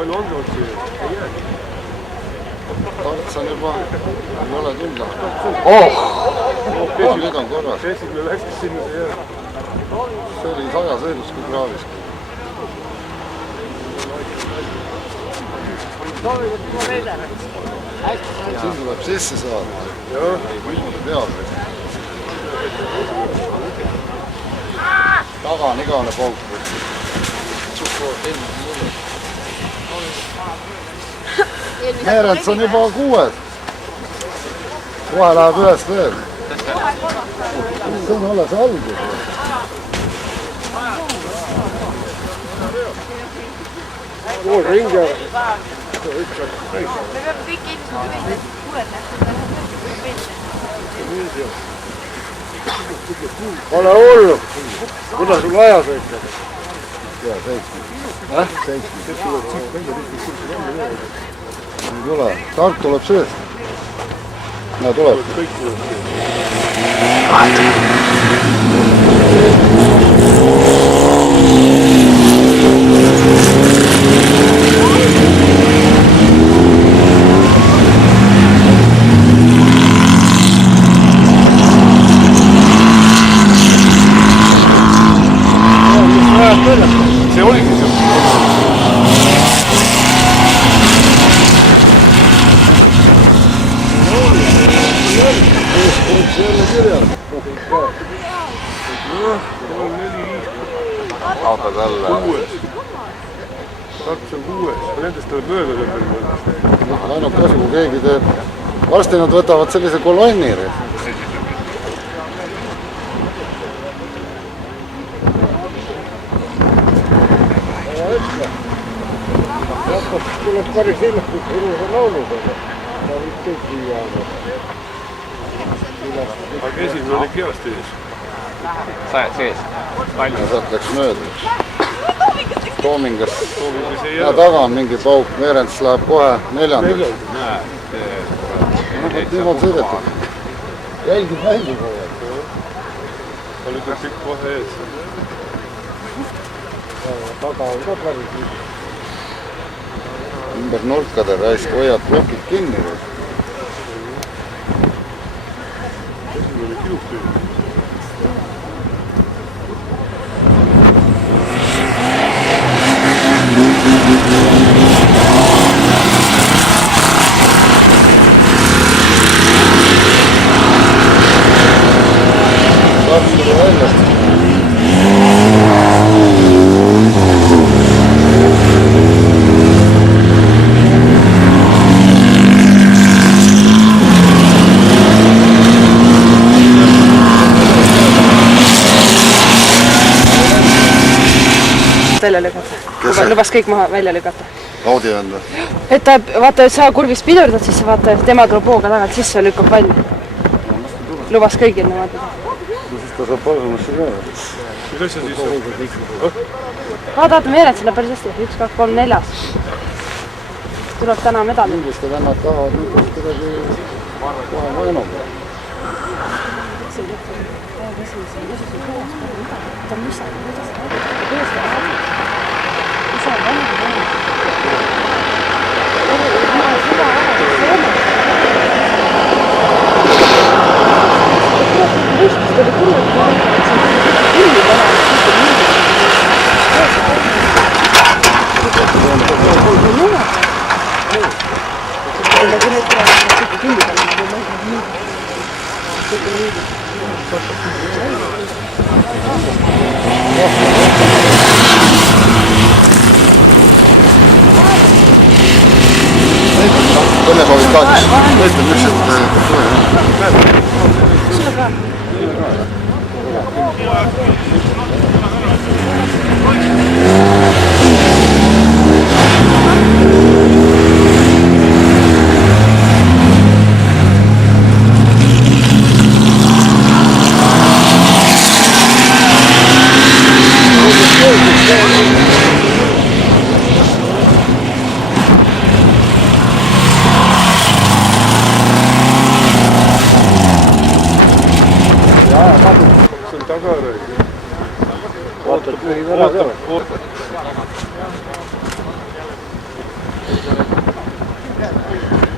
palju on otsi? Tarts on juba, ei ole tunda. Nüüd on korras. Peesid meil hästi sinna see jää. See oli 100 sõidus kui kraavis. Siin tuleb sisse saada. Peab. Taga on igavene pauk. Meerents on juba 6. Kohe läheb ühest veel. See on alles algus. Pool ringi ära. Me peame kõik inimesed Ole hullu. Kuidas sul aja sõitma? Ja, 7. 7. Ei tule. Tark tuleb seest. Ja tuleb. Kõik tuleb. See oligi see. Autod alla. 6. Tartus on 6. Nendest tuleb mööda veel. Ainult kasu, kui keegi teeb. Varsti nad võtavad sellise kolonni. Tuleb päris hiljakult ilusa lauluga. Ta võib kõik viia. Aga esimene oli keast ees. Sajad sees. Ja sealt läks mööda. Toomingas. Ja taga on mingi pauk. Meerents läheb kohe 4. Niimoodi sõidetud. Jälgid mängu kohe. Ta lükkab kõik kohe ees. Taga on ka päris nii. Ümber nurkade raisk hoiad plokid kinni. Esimene oli kiusti. Tarts tuli väljast. välja lükata. Lubas kõik maha välja lükata. Audi on või? Et ta, vaata, et sa kurvis pidurdad, siis vaata, tema tuleb hooga tagant sisse ja lükkab välja. Lubas kõigil niimoodi. No siis ta saab palgamasse ka. Mis asja siis? Vaata, Meerents läheb päris hästi. 1, 2, 3, 4. Tuleb täna medali. Kindlasti vennad tahavad nüüd kuidagi kohe vaenu.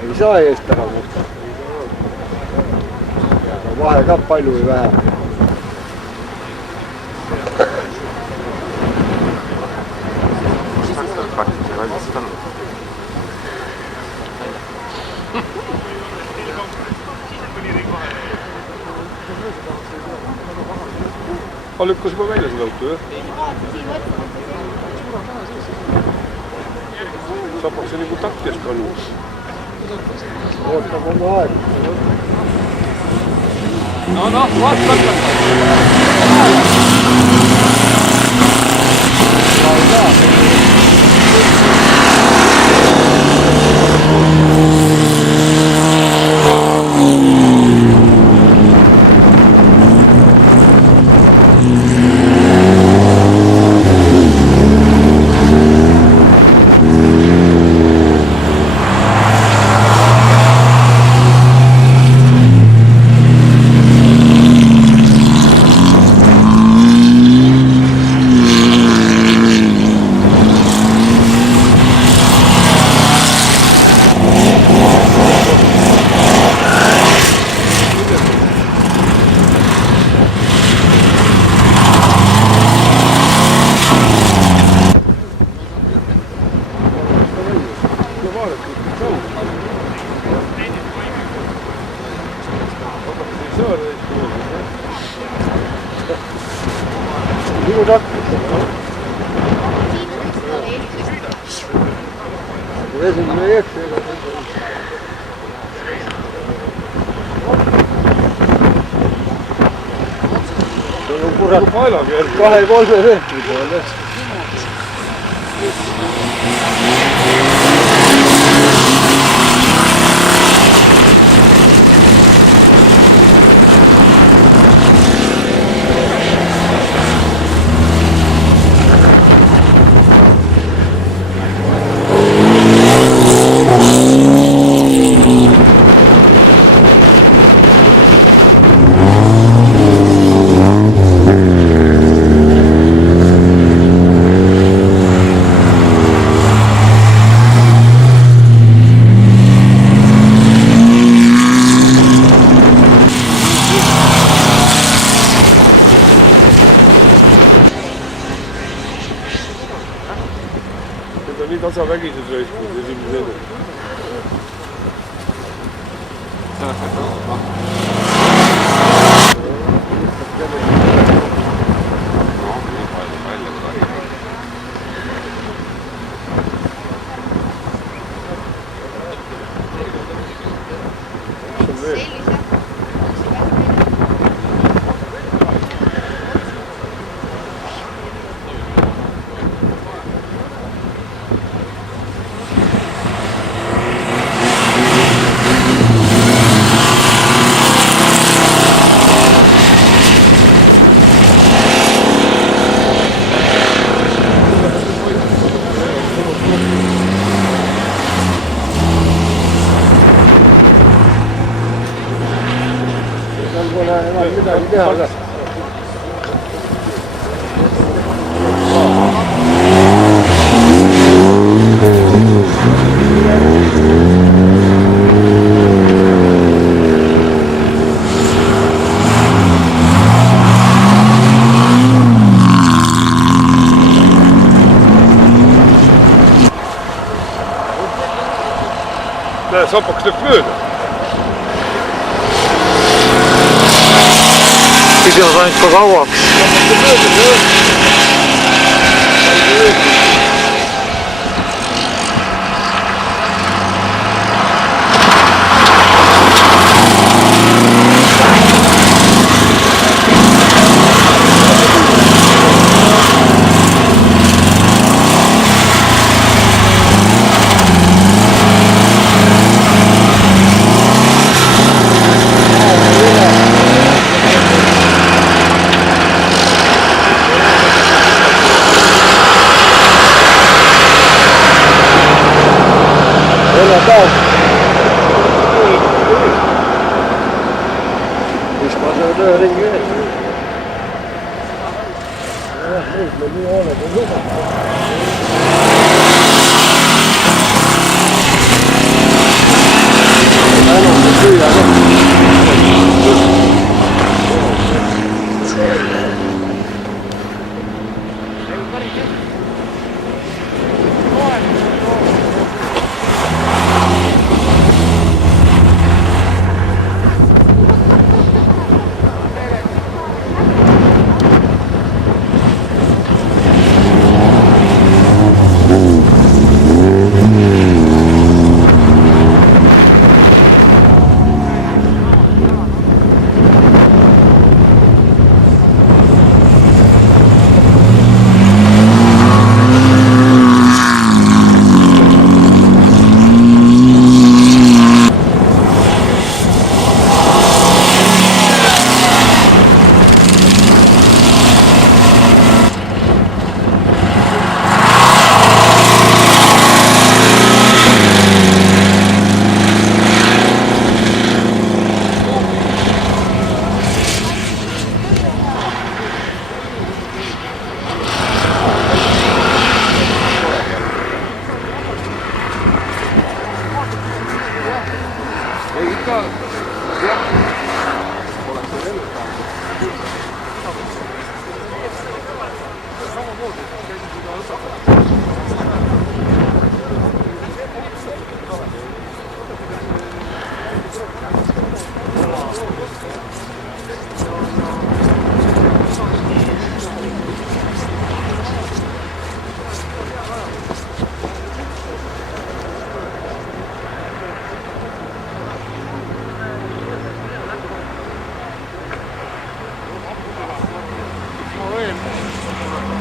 ei saa eest ära võtta. Vahe ka palju või vähe. Lükkas juba välja seda auto, jah? Sapaks nagu takkes kalu. Ootab oma aeg. No, vaata. Minu takkus. Esimene ei eks. See on kurat 2-3 meetri peal. Nii tasavägised raiskavad esimese elu. Midagi teha ka. Näe, sapaks läks mööda. Pidivad ainult ka kauaks.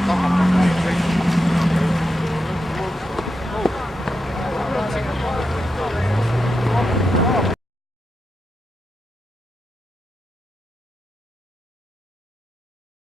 tahab.